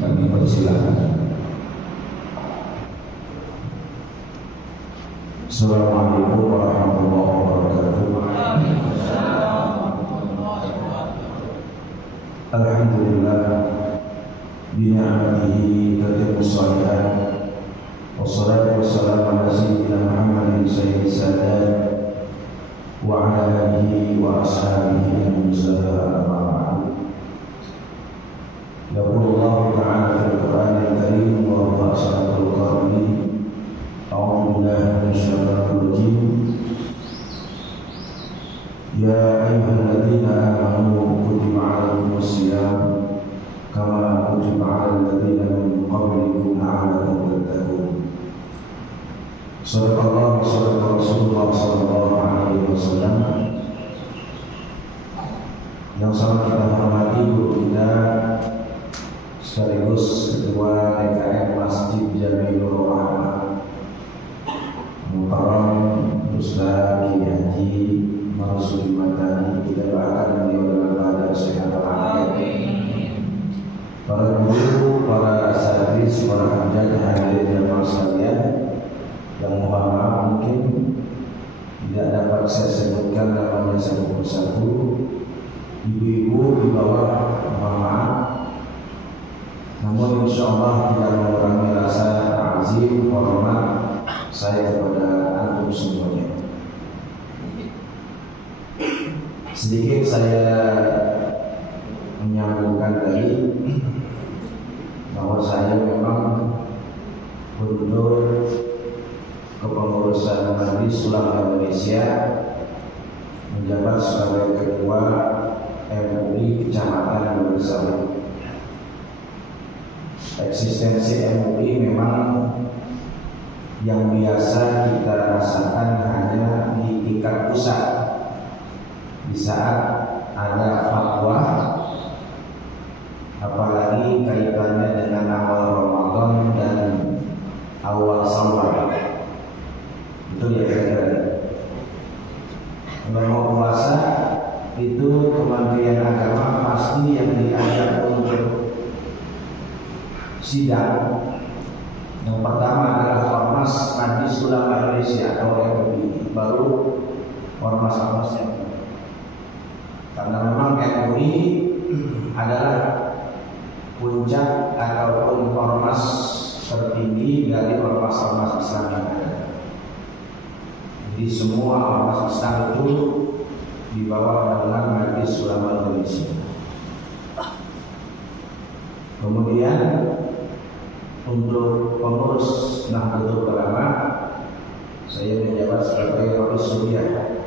Kami persilahkan. Assalamualaikum warahmatullahi wabarakatuh. Alhamdulillah bi'ni'matihi tatimmu shalihat. Wassalatu wassalamu ala sayyidina Muhammadin sayyidis sadat wa ala alihi wa ashabihi al-mustafa al-ma'ad. Yaqulullahu ta'ala fil Qur'anil Karim wa huwa ashatul qadim. A'udzu billahi minasyaitonir rajim. Ya ayyuhalladzina amanu kutiba 'alaikumus shiyam kama kutiba 'alal ladzina min qablikum la'allakum tattaqun. Shadaqallahu wa shadaqa Rasulullah sallallahu alaihi wasallam. Yang sangat kita hormati guru kita sekaligus Ketua DKM Masjid Jami'ur Rahmah Mukarram Ustaz Kiai Haji Mansur Madani, kita doakan beliau dalam keadaan sehat walafiat. Para guru, para asatidz, para hadirin hadirin jamaah sekalian, yang mohon maaf mungkin tidak dapat saya sebutkan namanya satu persatu. Ibu-ibu di bawah mohon maaf, namun insya Allah tidak mengurangi rasa ta'zim hormat saya kepada antum semuanya. Sedikit saya menyambungkan tadi bahwa saya memang untuk kepengurusan Majelis Ulama Indonesia menjabat sebagai Ketua MUI Kecamatan Wonosari. Eksistensi MUI memang yang biasa kita rasakan hanya di tingkat pusat. Di saat ada fatwa, apalagi kaitannya dengan awal Ramadan dan awal Syawal, itu ya kira-kira. Kalau mau puasa itu Kementerian Agama pasti yang diajak untuk sidang. Yang pertama adalah Ormas Majelis Ulama Indonesia atau MUI, baru ormas-ormas yang karena memang MUI adalah puncak ataupun ormas tertinggi dari ormas-ormas Islam yang ada. Jadi semua ormas Islam itu di bawah naungan Majelis Ulama Indonesia. Kemudian untuk pengurus Nahdlatul Ulama, saya menjabat sebagai Rois Suriah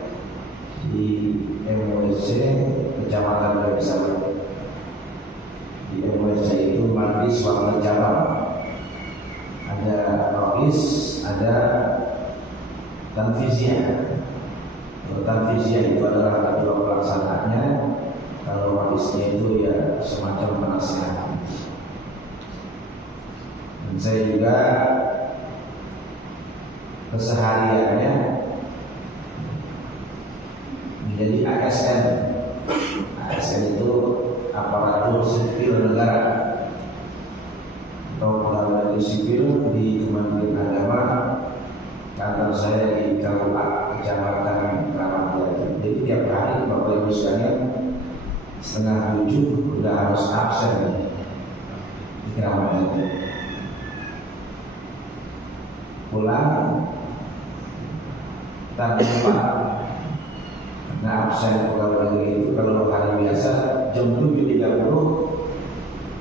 di MUSC Kecamatan Baisawit. Di MUSC itu Majelis Wakil Cabang. Ada Rois, ada Tanfiziah. Tanfiziah itu adalah ketua pelaksananya. Kalau Roisnya itu ya semacam penasehat. Dan saya juga kesehariannya menjadi ASN. ASN itu aparatur sipil negara atau pegawai sipil di Kementerian Agama. Kantor saya di Kabupaten Kecamatan Kramat Jati. Jadi tiap hari Bapak Ibu sekalian 6:30 sudah harus absen di Kramat Jati. Pulang tanpa karena absen pegawai negeri itu kalau hari biasa jam 7.30,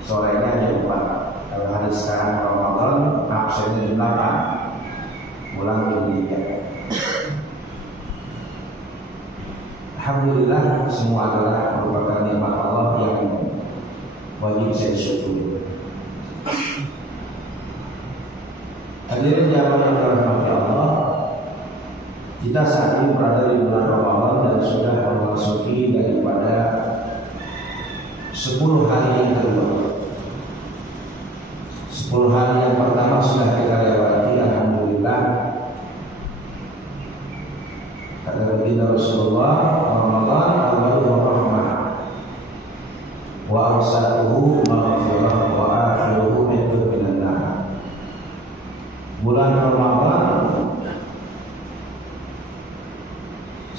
sorenya jam 4. Kalau hari sekarang Ramadan absennya jam 8, pulang jam 3. Alhamdulillah, semua adalah merupakan nikmat Allah yang wajib saya syukuri. Hadirin jamaah yang dirahmati Allah, kita saat ini berada di bulan Ramadan dan sudah memasuki daripada 10 hari yang kedua. 10 hari yang pertama sudah kita lewati, alhamdulillah. Kata baginda Rasulullah, Ramadan awwaluhu rahmah wa awsatuhu maghfirah wa akhiruhu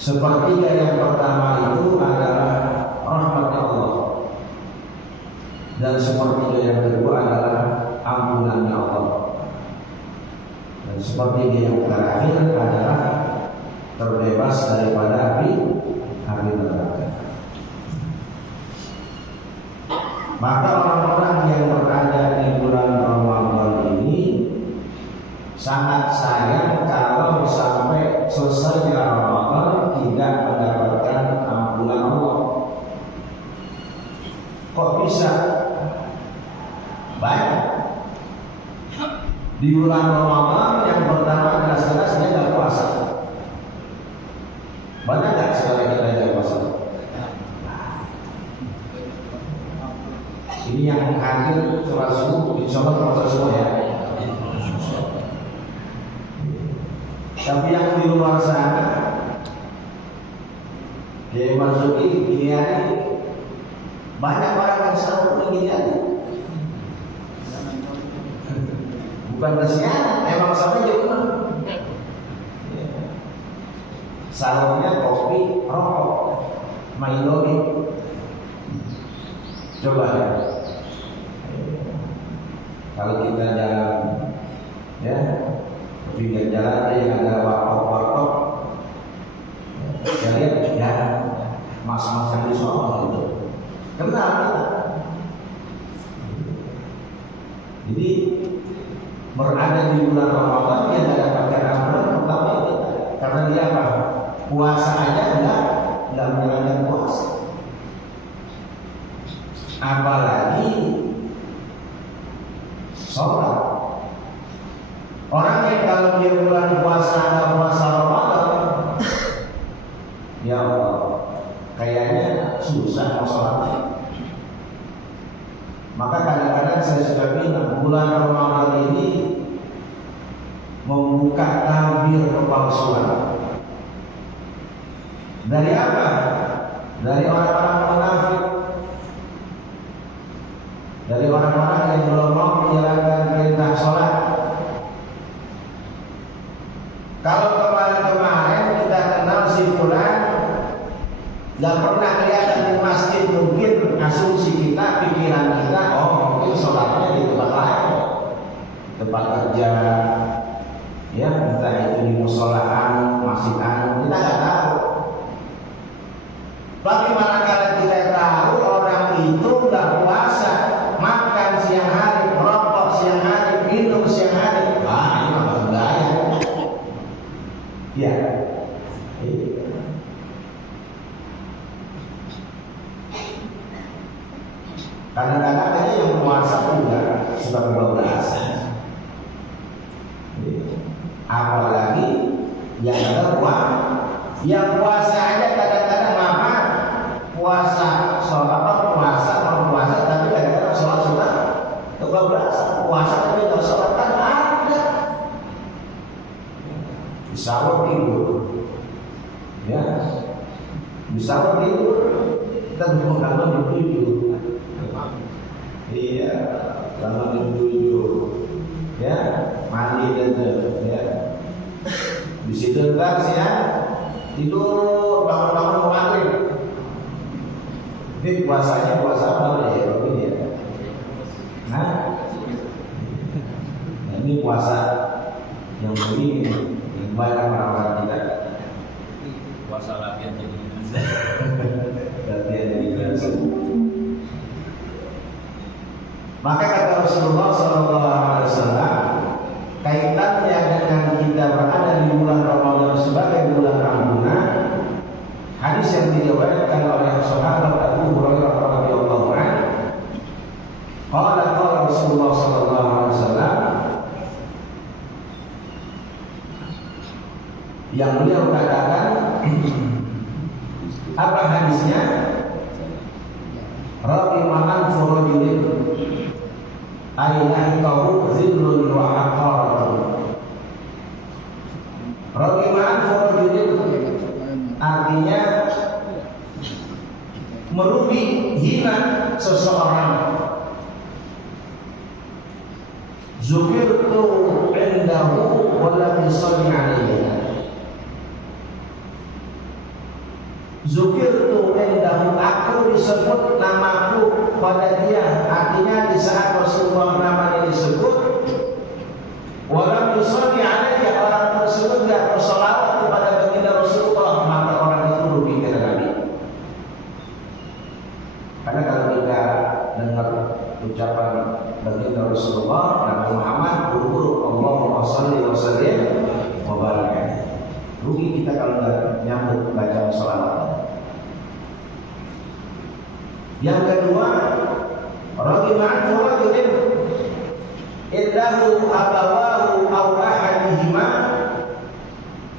Sepertiga yang pertama itu adalah rahmatnya Allah, dan sepertiga yang kedua adalah ampunannya Allah, dan sepertiga yang terakhir adalah terbebas daripada api neraka. Maka orang-orang yang berada di bulan Ramadan ini sangat sayang kalau sampai selesai Ramadan tidak mendapatkan ampunan Allah. Kok bisa? Banyak. Di bulan Ramadan yang pertama jelas-jelas dia nggak puasa. Banyak nggak sekarang kita yang puasa? Ini yang hadir sholat subuh, insya Allah puasa semua ya. Tapi yang di luar sana, dia masuki gini hari, banyak orang yang sahur begini hari. Bukan kesian, emang sampai di rumah. Sahurnya kopi, rokok, Mailomi. Coba ya. Kalau kita jalan, ya, pinggir jalan yang ada warkop-warkop, saya lihat ya, mas-mas yang di sono itu kenal kita. Jadi berada di bulan Ramadan dia tidak dapatkan ampunan pertama itu karena dia apa? Puasa aja enggak menjalankan puasa. Apalagi sholat. Orang yang kalau dia bulan puasa atau puasa Ramadan, ya Allah, kayaknya susah mau sholatnya. Maka kadang-kadang saya sudah bilang bulan Ramadan ini membuka tabir kepalsuan. Dari apa? Dari orang-orang munafik, dari orang-orang yang belum mau menjalankan perintah sholat. Kalau kemarin-kemarin kita kenal si fulan, nggak pernah kelihatan di masjid, mungkin asumsi kita, pikiran kita, oh mungkin sholatnya di tempat lain, tempat kerja, ya entah itu di musolaan, masjidan, kita nggak tahu. Tapi manakala kita tahu orang itu nggak puasa, makan siang hari, merokok siang hari, minum siang hari, wah ini mah budaya. Ya, kadang-kadang aja yang puasa juga sudah kebablasan. Apalagi yang ada yang puasa aja kadang-kadang apa? Puasa sholat puasa tapi kadang-kadang sholat sudah kebablasan. Puasa tapi nggak sholat kan ada. Sahur tidur, ya, sahur tidur, kita bangun tidur, iya, bangun tidur, ya, mandi dan ya, di situ ntar siang tidur bangun maghrib, ini puasanya puasa apa ya ini ya, nah, ini puasa yang begini. Banyak orang-orang kita puasa latihan jadi latihan jadi biasa. Maka kata Rasulullah SAW, kaitannya dengan kita berada di bulan Ramadan sebagai bulan ampunan, hadis yang diriwayatkan oleh sahabat Abu Hurairah radhiyallahu anhu, qala Rasulullah SAW, yang beliau katakan, apa hadisnya? Rahimatan furujulin aynahu zillun wa aqaratun. Rahimatan furujulin artinya merugi, hina seseorang. Zukirtu indahu wa lam yusalli alaihi. Zukirtu indahu, aku disebut namaku pada dia. Artinya di saat Rasulullah namanya disebut, walam yusalli alaihi, orang tersebut tidak bersolawat kepada baginda Rasulullah, maka orang itu rugi kata Nabi. Karena kalau kita dengar ucapan baginda Rasulullah, Nabi Muhammad buru-buru Allahumma shalli wa sallim wa barik. Rugi kita kalau nggak nyambut baca sholawat. Yang kedua, raghima anhu rajulin indahu abawahu aw ahadihima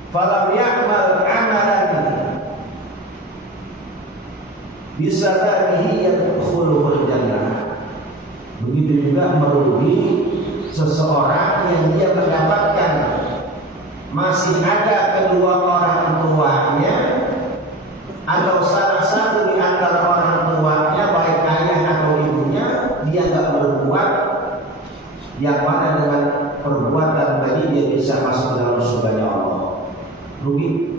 falam ya'mal amalan bisababihi yadkhuluhul jannah. Begitu juga merugi seseorang yang dia mendapatkan masih ada kedua orang tuanya atau salah satu di antara orang tuanya, baik ayah atau ibunya, dia nggak berbuat yang mana dengan perbuatan tadi dia bisa masuk dalam surganya Allah. Rugi.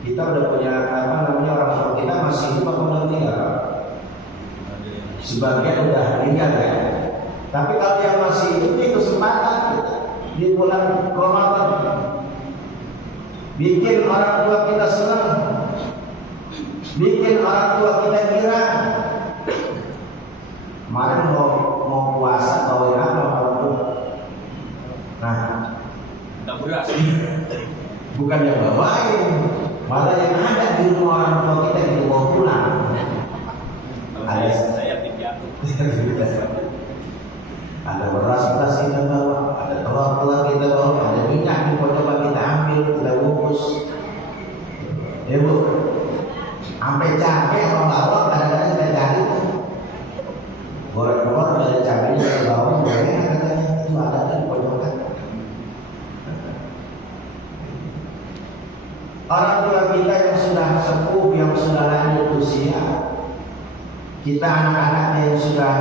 Kita udah punya orang tua kita masih hidup apa udah meninggal? Sebagian udah meninggal ya. Tapi kalau yang masih hidup ini kesempatan kita di bulan Ramadan bikin orang tua kita senang, bikin orang tua kita girang. Kemarin mau puasa bawain apa orang tua? Nah, tak beras. bukan yang bawain, malah yang ada di rumah orang tua kita itu mau pulang. Saya tidak. Ada beras kita bawa, ada telur kita bawa, ada minyak coba kita ambil, kita bungkus. Ya bu, sampai cabai kalau bawang kadang-kadang kita cari tuh. Goreng-goreng ada cabainya, ada bawang, goreng katanya itu ada di pojokan. Orang tua kita yang sudah sepuh, yang sudah lanjut usia, kita anak-anaknya yang sudah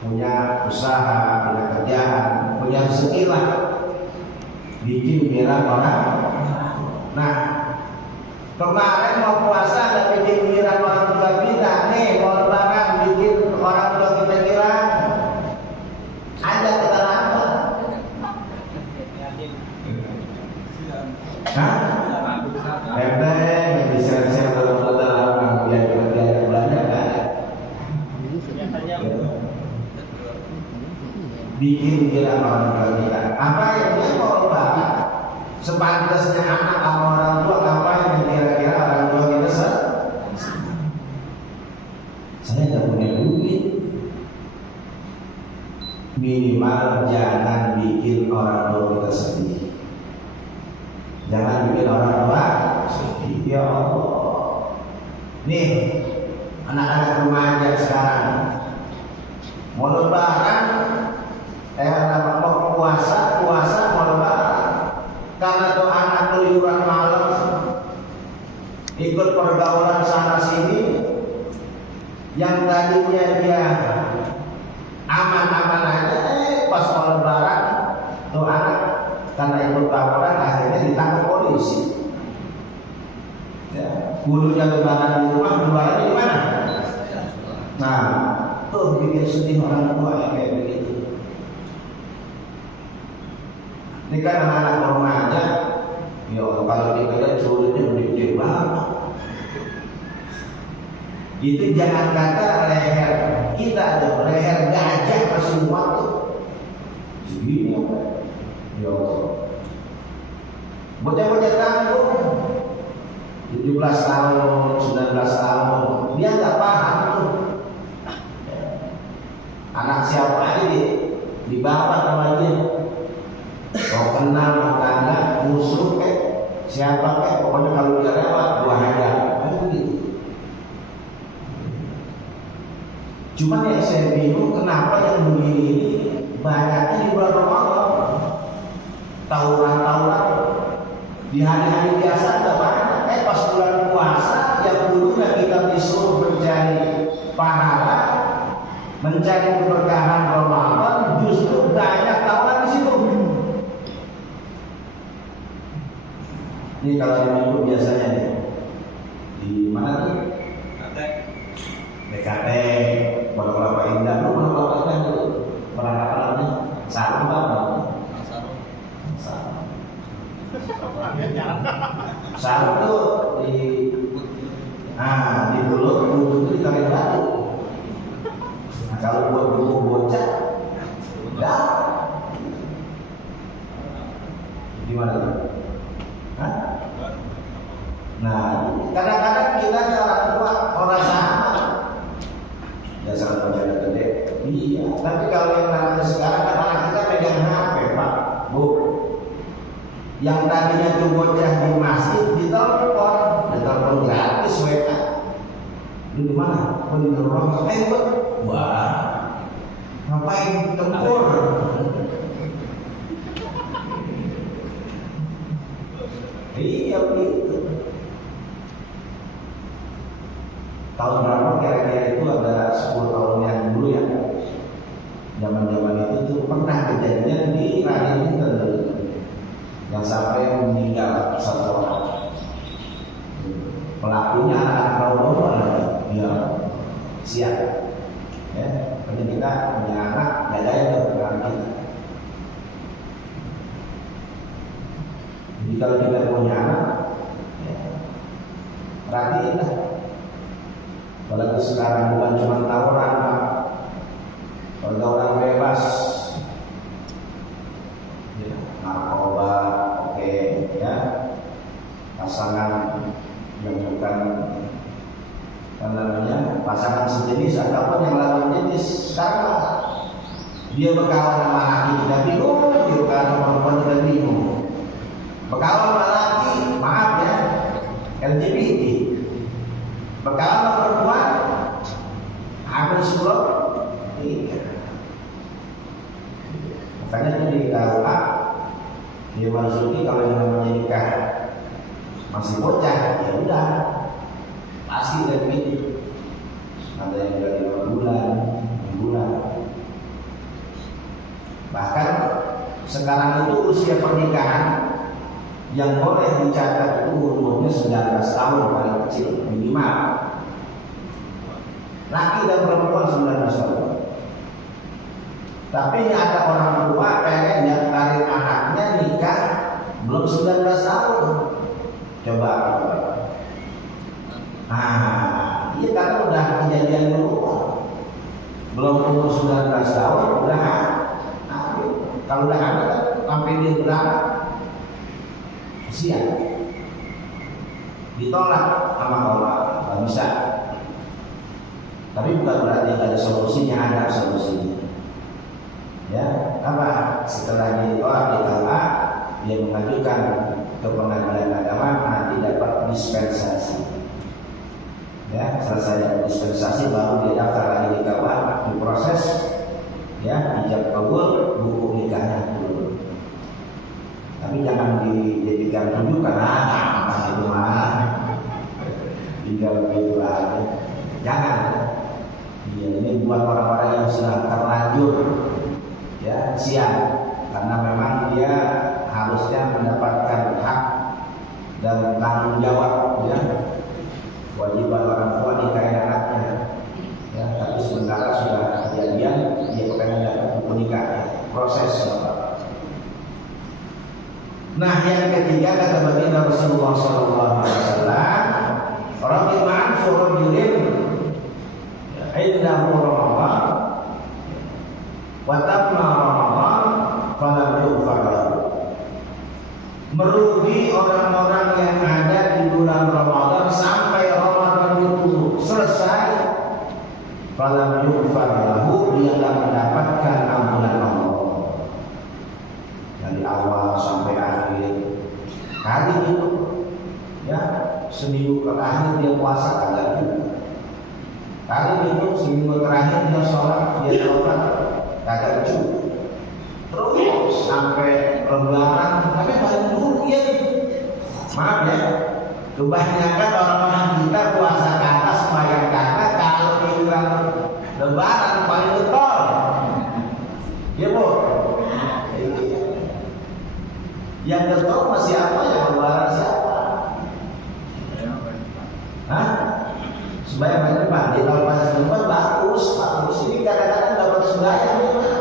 punya usaha, punya kerjaan, punya rezeki lah, bikin mirang orang. Nah, kemarin mau puasa ada bikin mirang orang tua kita, nih mau lebaran bikin orang tua kita girang. Ada kita apa? Hah? Enteng, yang bisa dalam biar belanja kan? Bikin girang orang tua kita. Apa yang dia mau lebaran? Sepantasnya anak sama orang tua ngapain yang kira-kira orang tua kita saya nggak punya duit. Minimal jangan bikin orang tua kita sedih. Jangan bikin orang tua sedih. Ya Allah. Nih anak-anak remaja sekarang mau lebaran, mau puasa mau lebaran. Karena tuh anak keluyuran malam, ikut pergaulan sana sini, yang tadinya dia aman-aman aja, pas mau lebaran tuh anak karena ikut tawuran akhirnya ditangkap polisi. Ya, dulunya lebaran di rumah, lebarannya di mana? Nah, tuh bikin sedih orang tua kayak begitu. Ini kan anak-anak remaja, ya kalau kita lihat sulitnya gede banget. Itu jangan kata leher kita tuh, leher gajah masih muat tuh. Segini ya Allah. Bocah-bocah tanggung 17 tahun, 19 tahun, dia nggak paham tuh. Anak siapa aja dibawa sama dia. Kau kenal makanya musuh siapa pokoknya kalau dia lewat gua hajar, begitu. Cuman yang saya bingung kenapa yang begini ini banyaknya di bulan Ramadan. Tawuran di hari-hari biasa nggak banyak. Pas bulan puasa yang dulunya kita disuruh mencari pahala, mencari keberkahan Ramadan, justru banyak tawuran di situ. Ini kalau di minggu biasanya nih, Di mana tuh? BKT Pondok Kelapa Indah. Lu Pondok Kelapa Indah itu perangkatannya sarung apa? Sarung tuh di mulut itu ditarik batu. Nah, kalau buat dulu bocah, enggak. Gimana tuh? Hah? Nah, kadang-kadang kita orang tua orang sama. Ya sangat berjalan gede. Iya. Tapi kalau yang namanya sekarang anak kita pegang HP, Pak, Bu. Yang tadinya tuh bocah di masjid ditelepon gratis WA. Lu di mana? Di rumah. Wah, ngapain tempur? Iya begitu. Tahun berapa kira-kira itu ada 10 tahun yang dulu ya. Zaman-zaman itu tuh pernah kejadian di Radio Inter yang sampai meninggal 1 orang. Pelakunya anak bawah lagi, ya siap. Ya, jadi kita punya anak, jagain perkembangan kita. Jadi kalau kita punya anak, ya, perhatiin lah. Apalagi sekarang bukan cuma tawuran, Pak. Pergaulan bebas, ya, narkoba, oke, ya, pasangan yang bukan pasangan sejenis ataupun yang lawan jenis sama. Dia berkawan sama laki tidak bingung, dia berkawan sama perempuan tidak bingung. Berkawan sama laki, maaf ya, LGBT. Berkawan sama perempuan, habis belum? Iya. Makanya itu di KUA dia masuki kalau yang namanya nikah masih bocah, ya udah pasti dan gitu. Ada yang udah 5 bulan, 6 bulan. Bahkan sekarang itu usia pernikahan yang boleh dicatat itu umurnya 19 tahun paling kecil minimal. Laki dan perempuan 19 tahun. Tapi ada orang tua pengen daftarin anaknya nikah belum 19 tahun. Coba. Iya karena udah kejadian dulu. Belum umur 19 tahun udah hamil. Kalau udah hamil kan sampai dia berapa? Siap. Ditolak sama Allah, nggak bisa. Tapi bukan berarti nggak ada solusinya, ada solusinya. Ya, apa? Setelah ditolak ditolak, dia mengajukan ke pengadilan agama nanti dapat dispensasi. Ya, selesai dispensasi baru dia daftar lagi di KUA, diproses, ya, ijab kabul, buku nikahnya dulu. Tapi jangan dijadikan rujukan, apa itu mah, tinggal begitu aja. Jangan. Ya, ini buat orang-orang yang sudah terlanjur, ya, siap, karena memang dia harusnya mendapatkan hak dan tanggung jawab, ya. Kewajiban orang tua nikahin anaknya, ya, tapi sementara sudah kejadian dia pengen dapat buku nikah, proses apa. Nah, yang ketiga kata baginda Rasulullah SAW, orang iman suruh jurin, indahu Ramadan, watabna Ramadan, falam yughfar lahu. Merugi orang-orang yang ada di bulan Ramadan sampai Ramadan itu selesai, falam yughfar lahu, dia akan mendapatkan ampunan Allah dari awal sampai akhir. Hari itu, ya, seminggu terakhir dia puasa kagak juga. Hari itu seminggu terakhir dia sholat, dia taubat kagak juga. Terus sampai lebaran, tapi paling buruk ya. Maaf ya, kebanyakan orang-orang kita puasa kata, sembahyang kata, kalau bilang lebaran paling getol. Ya bu, yang getol masih apa ya lebaran siapa? Hah? Sembahyang berjemaah di tahun pas berjemaah bagus. Ini kadang-kadang dapat sembahyang gimana?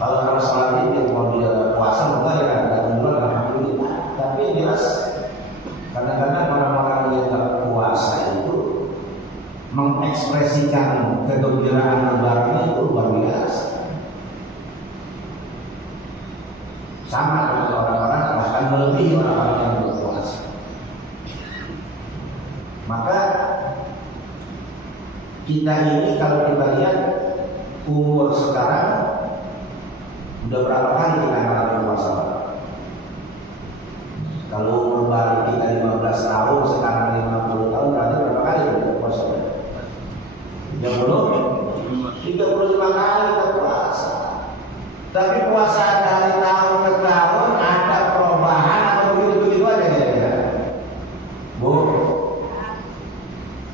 Kalau orang sholat ini mau dia puasa enggak ya dan bulan alhamdulillah. Tapi yang jelas kadang-kadang orang-orang yang tak puasa itu mengekspresikan kegembiraan lebaran itu luar biasa. Sama dengan orang-orang bahkan melebihi orang-orang yang berpuasa. Maka kita ini kalau kita lihat umur sekarang udah berapa kali kita ngalamin puasa? Kalau umur balik kita 15 tahun, sekarang 50 tahun, berarti berapa kali kita puasa? 35 kali kita puasa. Tapi puasa dari tahun ke tahun ada perubahan atau begitu-begitu aja kira-kira? Bu,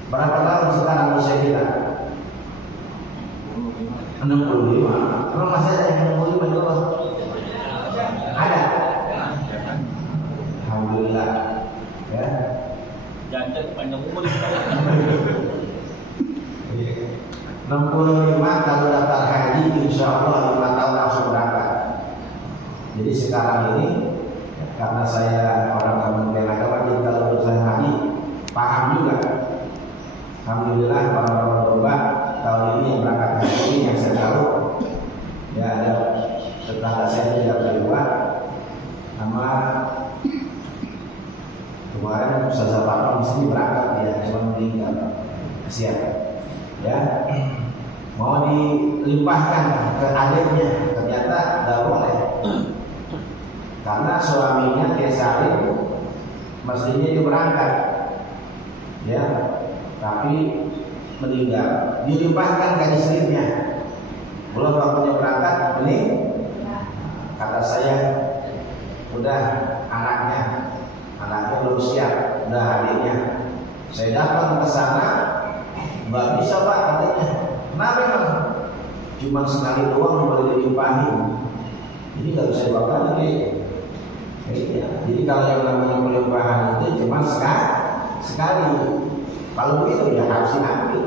berapa tahun sekarang usia kita? 65. Kalau masih ada yang 65 juga? Ada. Alhamdulillah. Ya. Jangan panjang umur. 65 kalau daftar haji insya Allah 5 tahun langsung berangkat. Jadi sekarang ini karena saya orang Kementerian Agama, jadi kalau urusan haji paham juga. Alhamdulillah orang-orang berubah tahun ini yang berangkat haji yang saya tahu ya ada tetangga saya tidak berubah sama kemarin Ustaz Pak mesti berangkat ya cuma meninggal kasihan ya mau dilimpahkan ke adiknya ternyata tidak boleh karena suaminya Tesarin mestinya dia berangkat ya tapi meninggal dilimpahkan ke istrinya belum waktunya berangkat kata saya udah anaknya belum siap udah adiknya saya datang ke sana nggak bisa Pak katanya kenapa emang cuma sekali doang boleh dilimpahin ini nggak bisa dua kali ya. Jadi kalau yang namanya pelimpahan itu cuma sekali kalau begitu ya harus diambil.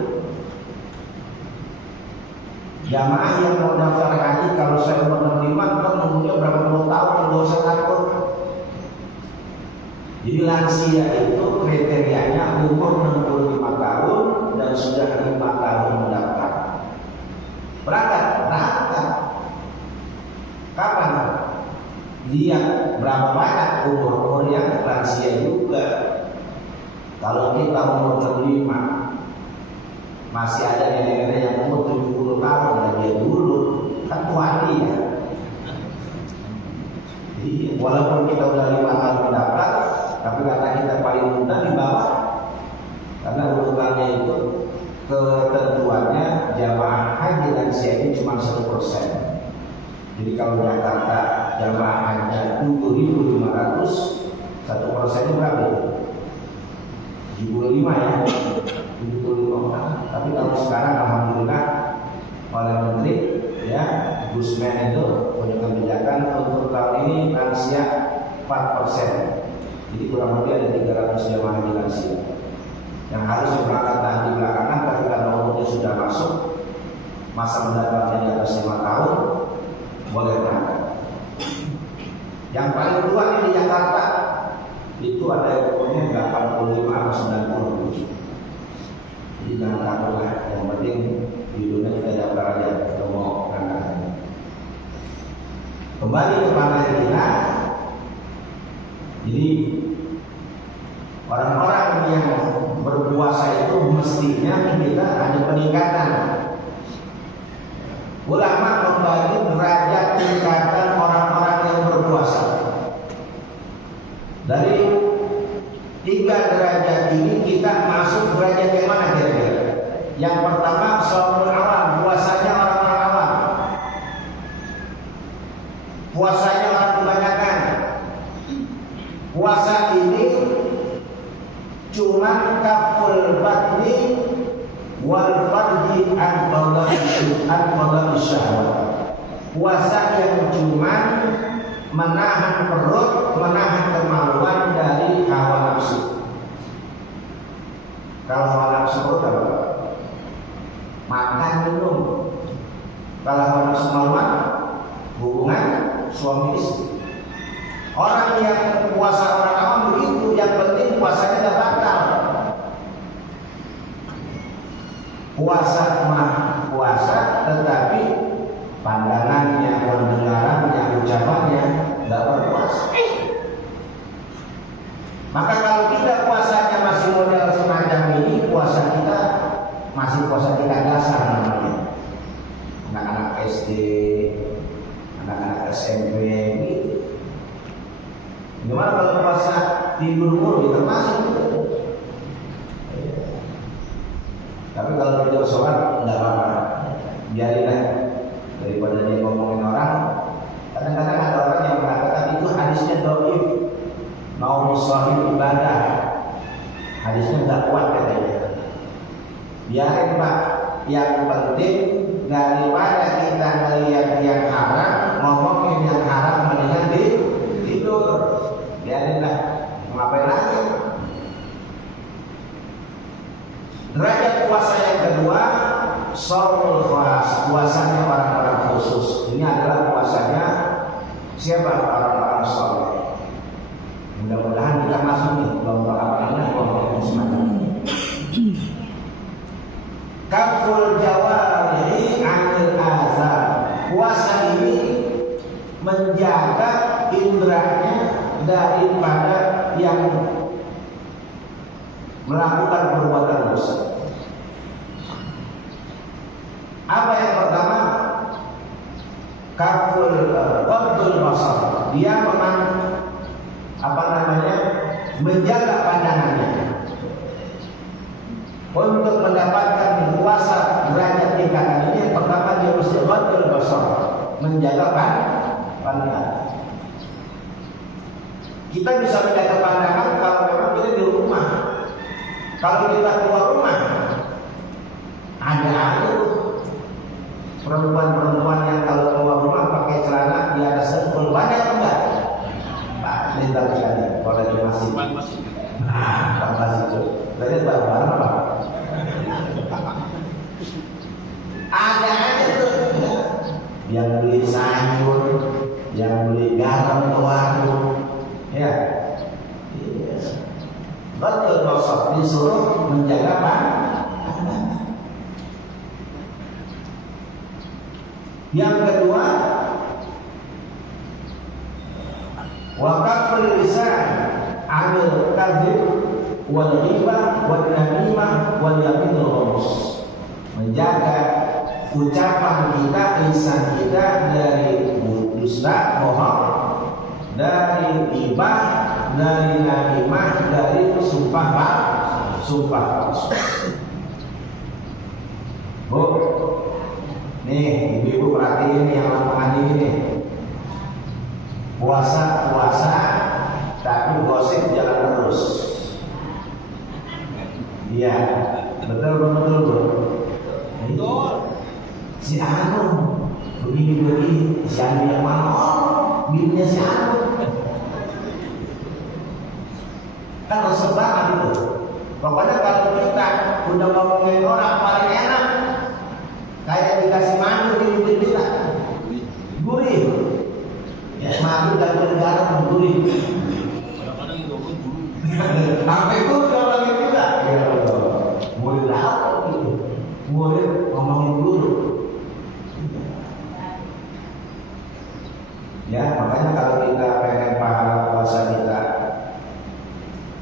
Jamaah yang mau daftar haji kalau saya umur 65 kan nunggunya berapa puluh tahun nggak usah takut. Jadi lansia itu kriterianya umur 65 tahun dan sudah 5 tahun mendaftar. Berangkat. Kapan? Lihat berapa banyak umur yang lansia juga. Kalau kita umur 35 masih ada nenek-nenek yang umur 70 tahun dan dia dulu kan tua ya. Jadi walaupun kita udah 5 tahun mendaftar, tapi karena kita paling muda di bawah, karena urutannya itu ketentuannya jamaah haji lansia ini cuma 1%. Jadi kalau Jakarta jamaah haji 7.500, 1% itu berapa itu? 75 ya, 75 orang. Tapi kalau sekarang alhamdulillah oleh Menteri ya Gusmen itu punya kebijakan untuk tahun ini lansia 4%. Jadi kurang lebih ada 300 jamaah haji lansia yang harus berangkat nanti belakangan, tapi karena umurnya sudah masuk masa mendaftarnya di atas 5 tahun boleh berangkat. Yang paling tua di Jakarta itu ada umurnya 85 atau 90. Jadi jangan takut lah, yang penting judulnya kita daftar aja kalau mau berangkat. Kembali kepada kita, jadi orang-orang yang berpuasa itu mestinya kita ada peningkatan. Ulama membagi derajat tingkatan orang-orang yang berpuasa. Dari 3 derajat ini kita masuk derajat yang mana kira-kira? Yang pertama shaumul awam, puasanya orang-orang awam. Puasanya orang kebanyakan. Puasa ini cuma kaful batni wal farji an qada'i syahwat. Puasa yang cuma menahan perut, menahan kemaluan dari hawa nafsu. Kalau hawa nafsu apa? Makan minum. Kalau hawa nafsu maluan, hubungan suami istri. Orang yang puasa orang awam begitu, yang penting puasanya tidak batal. Puasa mah puasa, tetapi pandangannya, pendengarannya, ucapannya tidak berpuasa. Maka kalau kita puasanya masih model semacam ini, puasa kita masih puasa tingkat dasar namanya. Anak-anak SD, anak-anak SMP gitu. Gimana kalau puasa tidur mulu termasuk gitu. Tapi kalau kita sholat nggak apa-apa, biarin aja. Daripada dia ngomongin orang, kadang-kadang ada orang yang mengatakan itu hadisnya dhaif, mau sahih ibadah, hadisnya nggak kuat katanya. Biarin Pak, yang penting daripada kita melihat yang haram, ngomongin yang haram mendingan tidur. Biarinlah, ngapain lagi? Derajat puasa yang kedua, shaumul khas, puasanya orang-orang khusus. Ini adalah puasanya siapa? Orang-orang saleh. Mudah-mudahan kita masuk nih kelompok kelompok semacam ini. Kaful jawarihi anil azab. Puasa ini menjaga indranya daripada yang melakukan perbuatan dosa. Apa yang pertama? Kaful qabdul basar. Dia memang menjaga pandangannya. Untuk mendapatkan puasa derajat tingkatan ini, yang pertama dia mesti qabdul basar, menjaga pandangan. Kita bisa menjaga pandangan kalau memang kita di rumah. Kalau kita keluar rumah, ada perempuan-perempuan yang kalau keluar rumah pakai celana di atas sengkul, banyak enggak? Pak, minta sekali kalau di masjid. Pak masjid itu, berarti barang apa? Ada tuh yang beli sayur, yang beli garam ke warung, ya. Betul, Rasul disuruh menjaga pandangan. Yang kedua, waqaful lisan 'anil kadzib wal ghibah wal namimah wal yaminul ghamus. Menjaga ucapan kita, lisan kita dari dusta, bohong, dari ghibah, dari namimah, dari sumpah palsu. Bu, nih ibu-ibu perhatiin yang lapangan ini nih. Puasa, tapi gosip jalan terus. Iya, betul. Betul. Si Anu begini, si Anu yang mana? Bininya si Anu. Kan resep banget itu. Pokoknya kalau kita udah ngomongin orang paling enak, kayak dikasih madu di bibir kita, gurih. Ya madu dan garam gurih. Kadang-kadang itu pun guru. Sampai itu orang juga. Ya Allah, murid apa gitu? Murid ngomongin guru. Ya makanya kalau kita pengen pahala puasa kita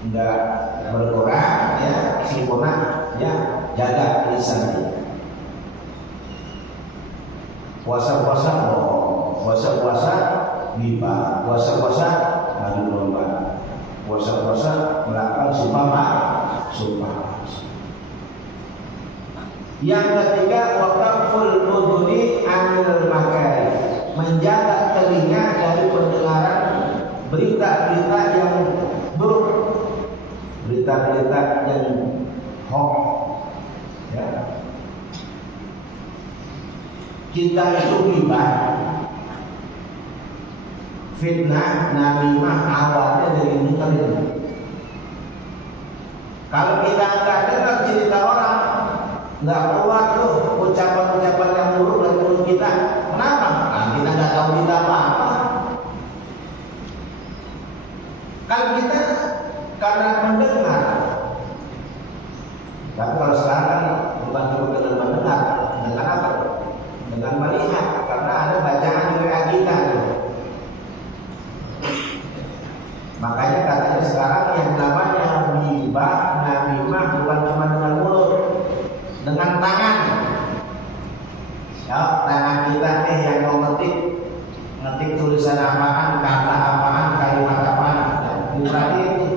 enggak berkurang, ya sempurna, ya jaga lisan kita. Puasa bohong, puasa ghibah, puasa ngadu domba, puasa melakukan sumpah. Yang ketiga, waqaful udhuni 'anil makari, menjaga telinga dari pendengaran berita-berita yang buruk, berita-berita yang hoax, ya. Kita itu ghibah, fitnah, namimah awalnya dari dengerin. Kalau kita nggak dengar cerita orang, nggak keluar tuh ucapan-ucapan yang buruk dari mulut kita. Kenapa? Nah, kita nggak tahu kita apa-apa. Kan kita karena mendengar. Tapi kalau sekarang kan bukan cuma dengan mendengar, dengan apa? Dengan melihat, karena ada bacaan di WA kita. Makanya katanya sekarang yang namanya ghibah, namimah bukan cuma dengan mulut, dengan tangan. Ya, tangan kita yang mau ngetik tulisan apaan, kata apaan, kalimat apaan. Berarti itu.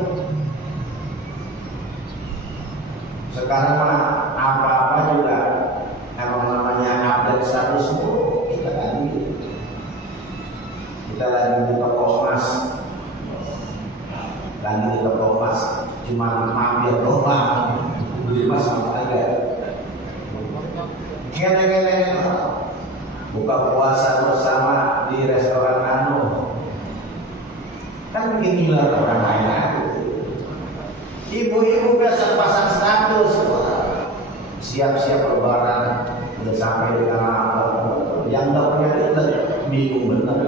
Sekarang mah apa-apa juga emang namanya update status kita kan gitu. Kita lagi di toko emas, cuma mampir doang, beli emas sama aja. Kene-kene buka puasa bersama di restoran anu, kan bikin gila orang lain aku. Ibu-ibu biasa pasang status, siap-siap lebaran, udah sampai di tengah malam. Yang nggak punya itu bingung bener,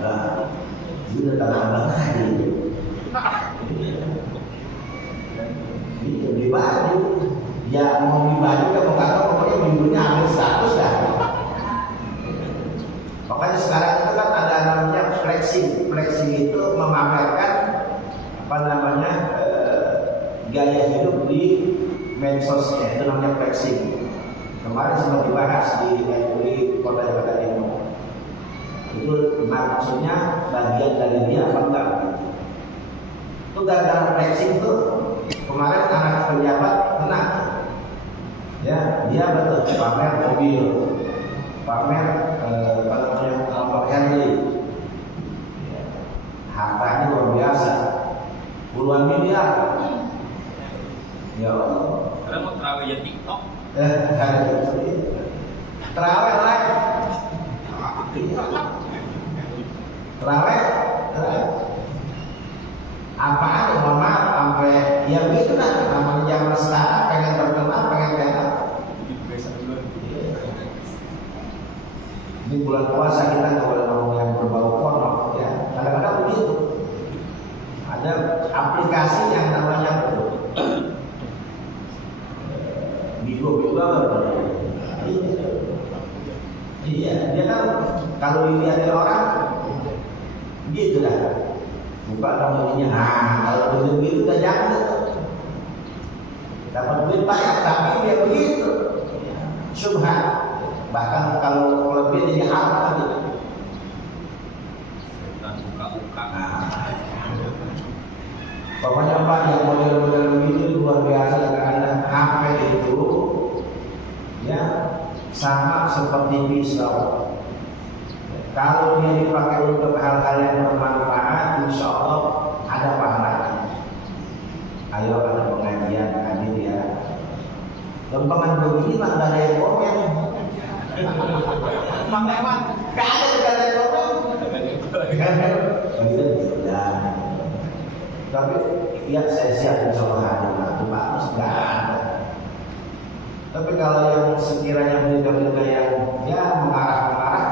nah, udah tengah malam gitu. Itu beli baju, ya mau beli baju kamu kata pokoknya minggunya ambil status dah. Makanya sekarang itu kan ada namanya flexing. Flexing itu memamerkan apa namanya gaya hidup di medsosnya, itu namanya flexing. Kemarin sempat dibahas di MUI Kota Jakarta Timur. Itu maksudnya bagian dari dia apa enggak? Itu gara-gara flexing itu kemarin anak pejabat kena. Ya, dia betul pamer mobil, pamer kelompok Henry. Hartanya luar biasa, puluhan miliar. Ya Allah. Karena mau terawih ya TikTok. Terawih live. Terawih. Apaan ya mama sampai ya begitu lah. Namanya zaman sekarang pengen terkenal, pengen enak. Ini bulan puasa kita nggak boleh ngomong yang berbau porno ya. Kadang-kadang begitu. Ada aplikasi yang namanya Bigo apa? Iya, dia kan kalau dilihat orang gitu dah. Buka nomornya, kalau begitu udah jangan. Dapat duit banyak, tapi dia begitu. Subhan. Bahkan kalau lebih jadi harta gitu. Buka-buka. Pokoknya apa yang model-model begitu luar biasa karena HP itu ya sama seperti pisau. Kalau dia dipakai untuk hal-hal yang bermanfaat, insya Allah ada pahalanya. Ayo ada pengajian hadir ya. Lempengan begini mah nggak ada yang komen. Bang Lewan, nggak ada yang komen. Tapi ya saya siap insya Allah hadir nanti bagus nggak ada. Tapi kalau yang sekiranya berita-berita yang ya mengarah-mengarah,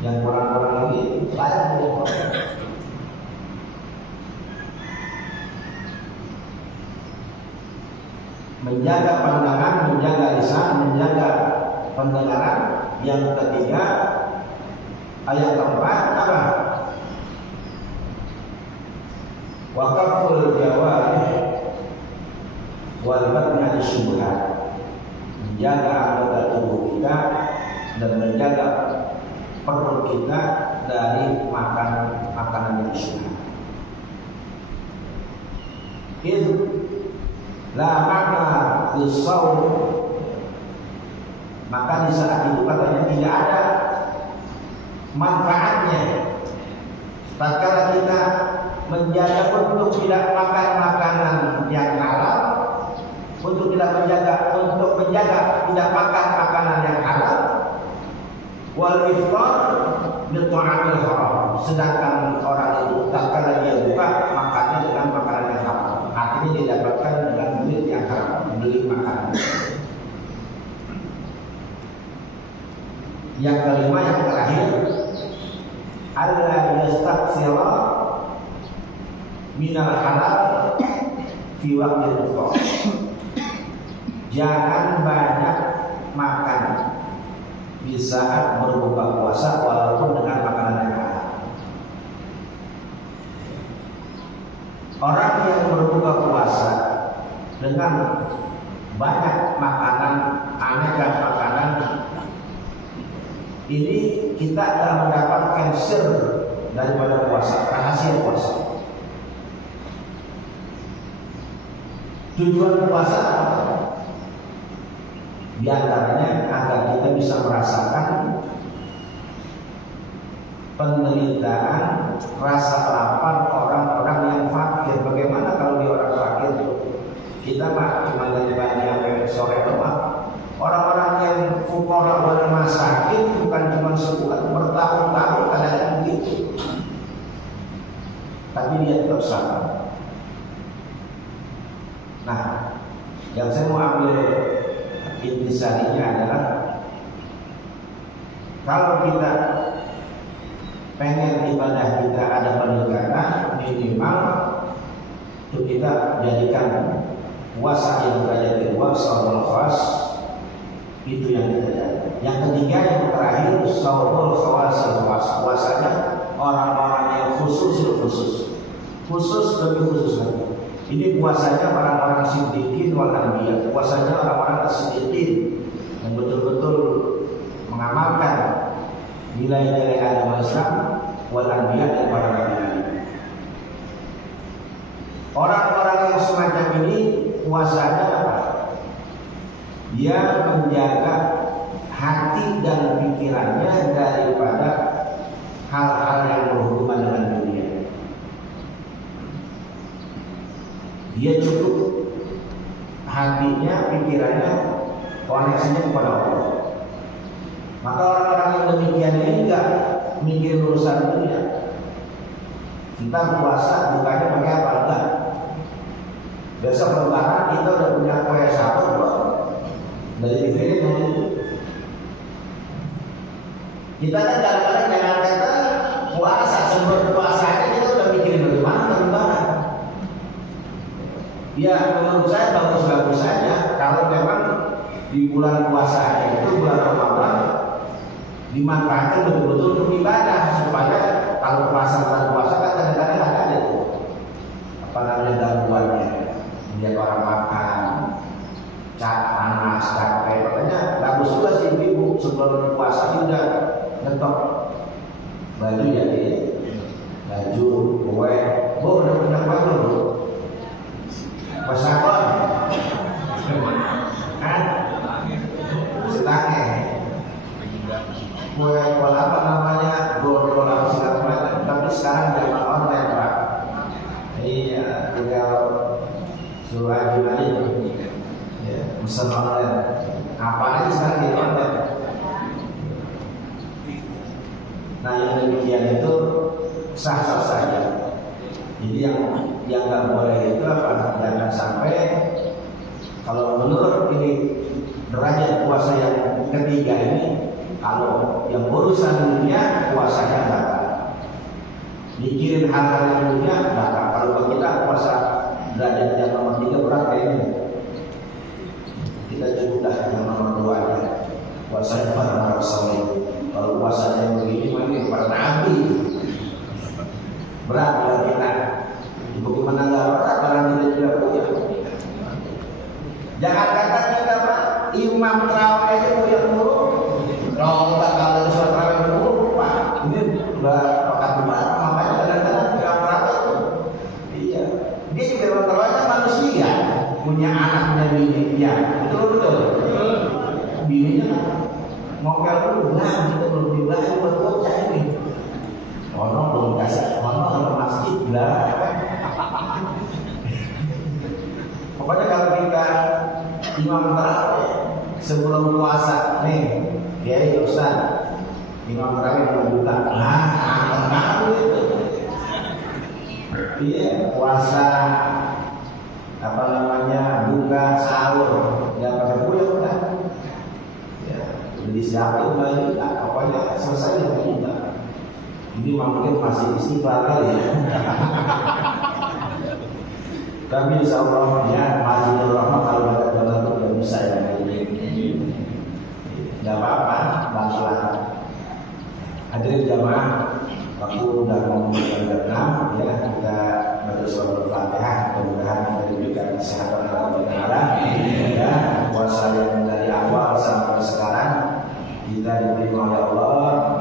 yang kurang-kurang lagi banyak yang menjaga pandangan, menjaga lisan, menjaga pendengaran. Yang ketiga ayat keempat apa? Waqaful jawarih wal batna syubhat. Menjaga anggota tubuh kita dan menjaga perut kita dari makan makanan yang syubhat. La makna lissaum, maka di saat itu katanya tidak ada manfaatnya tatkala kita menjaga untuk tidak makan makanan yang halal, untuk menjaga tidak makan makanan yang halal, wal iftar bil ta'amil haram. Sedangkan orang itu tatkala dia buka makannya dengan makanan yang haram, artinya didapatkan dengan duit Yang kelima, yang terakhir, alla yastaksira minal halal fi waqtil iftar. Jangan banyak makan di saat berbuka puasa walaupun dengan makanan yang halal. Orang yang berbuka puasa dengan banyak makanan, aneka makanan, ini kita akan mendapatkan sir daripada puasa, rahasia puasa. Tujuan puasa apa? Di antaranya agar kita bisa merasakan penderitaan rasa lapar orang-orang yang fakir. Bagaimana kalau di orang fakir itu kita mah cuma dari pagi sampai sore doang. Orang-orang yang fuqara wal masakin bukan cuma sebulan, bertahun-tahun kadang-kadang begitu. Tapi dia tetap sabar. Nah, yang saya mau ambil intisarinya adalah kalau kita pengen ibadah kita ada peningkatan, minimal itu kita jadikan puasa yang berada di luar saumul khas, itu yang kita jaga. Yang ketiga, yang terakhir, saumul khawas, puasanya orang-orang yang khusus lebih khusus lagi. Ini puasanya orang-orang siddiqin wal anbiya, puasanya orang-orang siddiqin yang betul-betul mengamalkan nilai-nilai agama Islam wal anbiya dan para nabi. Orang-orang yang semacam ini puasanya apa? Dia menjaga hati dan pikirannya daripada hal-hal yang berhubungan dengan dunia. Dia cukup hatinya, pikirannya, koneksinya kepada Allah. Maka orang-orang yang demikian ini enggak mikir urusan dunia. Kita puasa bukannya pakai apa? Enggak. Besok lebaran kita udah punya kue satu loh. Dari pikirin dulu. Kita kan kadang-kadang jangan kata puasa, sebelum puasanya kita udah mikirin bagaimana lebaran. Ya menurut saya bagus-bagus saja kalau memang di bulan puasa itu bulan Ramadan dimanfaatkan betul-betul untuk ibadah, supaya kalau bulan puasa kan kadang-kadang ada itu apa namanya gangguannya, menjadi orang makan, panas, capek. Makanya bagus juga sih ibu sebelum puasa sudah ngetok baju ya, baju, kue, bu udah punya kue belum? Pasapon, setangnya, kue apa namanya, dodol apa segala macam. Tapi sekarang zaman online pak, iya tinggal suruh aja aja, ya, pesan online. Apalagi sekarang di online. Nah yang demikian itu sah-sah saja. Jadi yang nggak boleh itu apa? Jangan sampai, kalau menurut ini derajat puasa yang ketiga ini, kalau yang urusan dunia puasanya batal, mikirin hal-hal yang dunia batal. Kalau kita puasa derajat yang nomor 3 berat kayaknya kita cukup dah yang nomor 2 aja, puasanya para soleh. Kalau puasanya yang begini mungkin para nabi berat kalau kita. Bagaimana nggak berat barang kita tidak punya. Jangan kata kita pak imam terawih aja punya guru. Kalau tak kalau sholat terawih guru pak ini udah pakat banget. Makanya kadang-kadang imam terawih itu, iya dia juga imam terawihnya manusia, punya anak, punya bini, ya betul. Bininya ngomel dulu, nah kita belum dibayar buat bocah ini. Orang belum kasih, orang masjid lah. Pokoknya kalau kita imam tarawih sebelum puasa nih, ya Ustaz, imam tarawih mau buka, tahu itu. Iya puasa apa namanya buka sahur nggak pakai kue udah ya udah disiapin lagi pokoknya selesai juga. Ini mungkin masih istighfar kali ya. Tapi insya Allah ya Masjidil Rahmah kalau ada jalan itu nggak bisa ya. Nggak apa-apa, bantulah. Hadirin jamaah, waktu udah mau mendengar ya kita baca surah Al-Fatihah. Mudah-mudahan kita diberikan kesehatan Allah Taala. Ya puasa yang dari awal sampai sekarang kita diterima oleh Allah.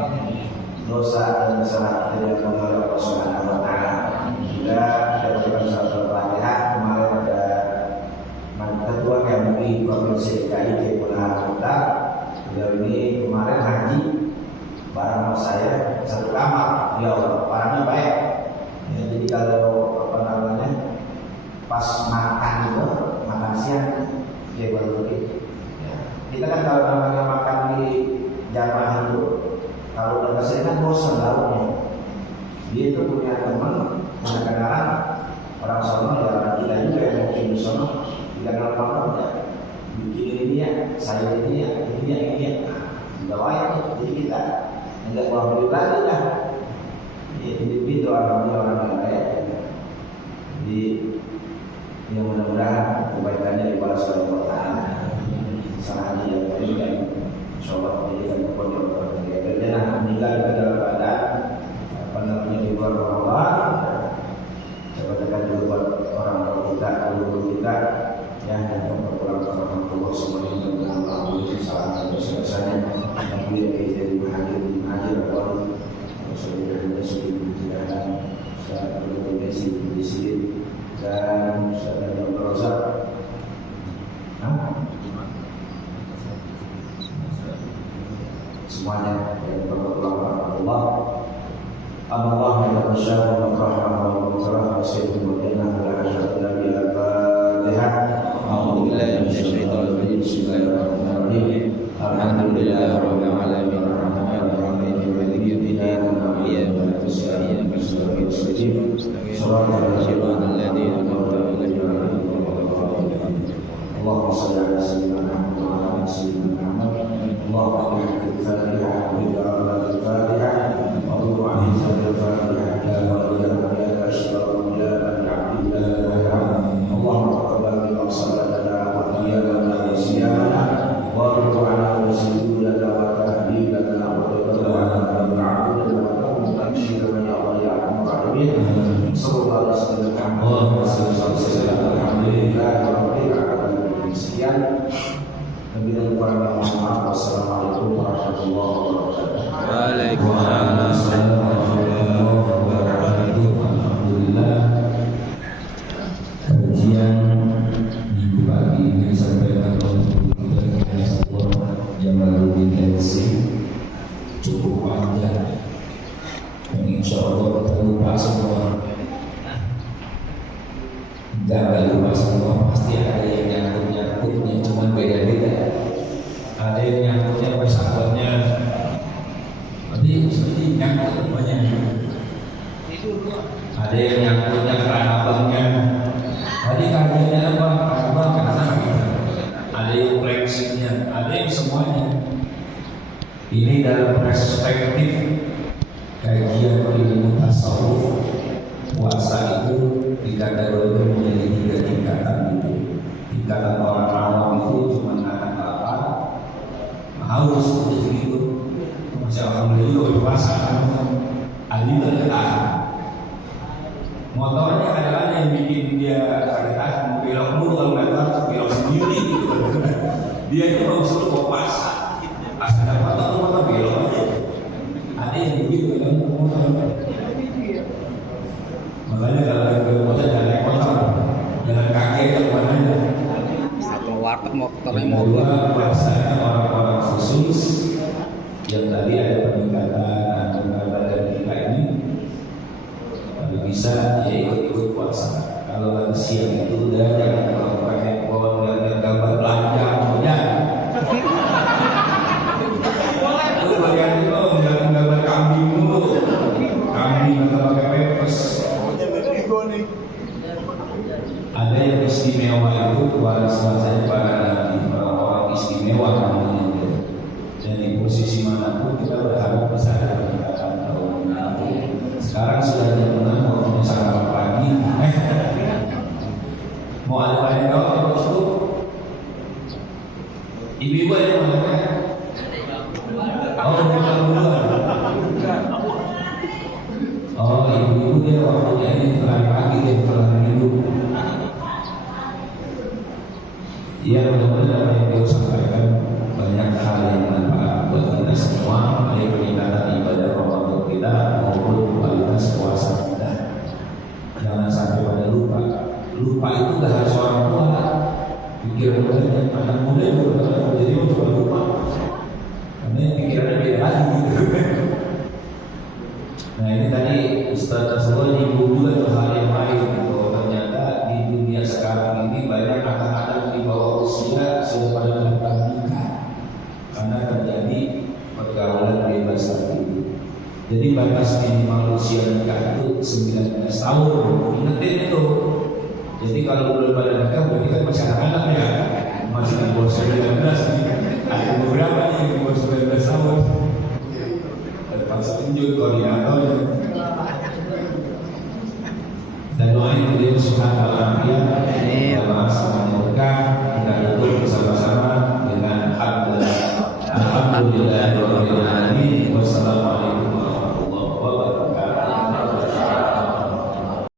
Dosa dan kesalahan tidak oleh Allah Subhanahu Wa Taala. Kita dapat surah Al-Fatihah. Kemarin ada ketua MUI Provinsi DKI Kepulauan Riau. Beliau ini kemarin haji bareng sama saya satu kamar. Ya Allah, orangnya baik. Ya, jadi kalau apa namanya pas makan itu makan siang dia baru begitu. Ya. Kita kan kalau namanya makan di jamaah itu kalau udah keseringan bosan lauknya. Dia itu punya teman, punya kenalan orang sono ya orang kita juga yang mungkin di sono tidak kenal apa-apa. Bikin ini ya, saya ini ya, bawain jadi kita enggak mau beli lagi lah. Itu alhamdulillah orang yang baik. Jadi yang mudah-mudahan kebaikannya dibalas oleh Allah Taala. Salahnya yang berikan, insyaallah menjadikan pokoknya dan meninggal dalam keadaan apa namanya di luar Ramadan. Coba juga buat orang tua kita, guru kita yang berpulang ke Allah semuanya dengan alhamdulillah salam dan selesainya alhamdulillah kita jadi hadir Allah saudara saudara di sini dan saudara Rozak semuanya yang berpulang ke Allah. Allah yang bersyukur dan rahmat wa rahmat wa sayyidina wa ala al-Fatihah. A'udzubillahi minasyaitonir rajim. Bismillahirrahmanirrahim. Alhamdulillahirabbil alamin arrahmanir rahim maliki yaumiddin. Iyyaka na'budu wa iyyaka nasta'in. Shiratal ladzina an'amta 'alaihim Allahumma shalli 'ala sayyidina Muhammad wa 'ala sayyidina Muhammad. Allahumma ihdina al-Fatihah wa bi'ala al-Fatihah. Allahumma ihdina al-Fatihah ya Rabbana ya Rasulullah ya Abdillah ya Allahumma taqabbal minna salatana wa qiyamana wa siyamana wa ruku'ana wa sujudana wa tahlilana wa tabarrukana wa ta'awudana wa tamshirana ya Allah ya Ar-Rahim. Sallallahu alaihi wasallam. Alhamdulillah rabbil alamin. Sekian Wassalamualaikum warahmatullahi wabarakatuh. Waalaikumsalam warahmatullahi wabarakatuh. Alhamdulillah kajian minggu pagi ini disampaikan oleh kita semua yang lalu intensif cukup panjang dan insya Allah kita lupa semua. Jangan lupa semua, pasti ada yang nyangkut-nyangkutnya, cuma beda-beda. Ada yang nyangkutnya pesawatnya, tapi seperti nyangkut semuanya. Ada yang nyangkutnya keran abangnya. Tadi kajiannya apa? Abang karena ada yang fleksinya, ada yang semuanya. Ini dalam perspektif kajian ilmu tasawuf. Puasa itu dikategorikan menjadi 3 tingkatan itu. Tingkatan orang awam itu cuma nahan lapar, haus seperti itu. Masya alhamdulillah puasa. Alhamdulillah ketahan. Motornya kadang-kadang yang bikin dia ketahan belok dulu kalau nggak tahu belok sendiri gitu. Dia itu mau suruh bawa puasa. Pas ada motor belok aja. Ada yang begitu kan motor. Makanya kalau ada motor jangan naik motor, jangan kaki ke mana-mana. Satu warteg motornya mau dua bahasanya orang-orang khusus yang tadi ada peningkatan dan kita ini kalau bisa ya ikut puasa. Kalau lagi siang itu udah jangan pakai handphone dan gambar belanja ya. Itu bagian itu jangan gambar kambing dulu, kambing atau pakai pepes. Ada yang mesti namanya dia. Dan di posisi manapun kita berharap bisa ada peningkatan tahun lalu. Sekarang sudah jam 6 waktunya sarapan pagi. Mau ada banyak jawab bos itu? Ibu-ibu ada yang mana? Oh, bukan duluan. Oh, ibu-ibu dia waktunya ini lari pagi dia pulang hidup. Iya, mudah-mudahan apa yang beliau sampaikan banyak hal yang bermanfaat buat kita semua, baik peningkatan ibadah Ramadan kita maupun kualitas puasa kita. Jangan sampai pada lupa. Lupa itu gak harus orang tua. Pikiran banyak anak muda juga jadi coba lupa. Karena pikirannya beda lagi gitu. Nah ini tadi Ustaz tersebut nyinggung juga tuh hal yang lain gitu. Ternyata di dunia sekarang ini banyak anak-anak di bawah usia sudah pada melakukan nikah karena terjadi pergaulan bebas tadi. Jadi batas minimal usia nikah itu 19 tahun. Ingetin itu. Jadi kalau belum pada nikah berarti kan masih anak-anak ya. Masih di bawah 19 nih. Ada beberapa nih yang di bawah 19 tahun. Terpaksa tunjuk koordinator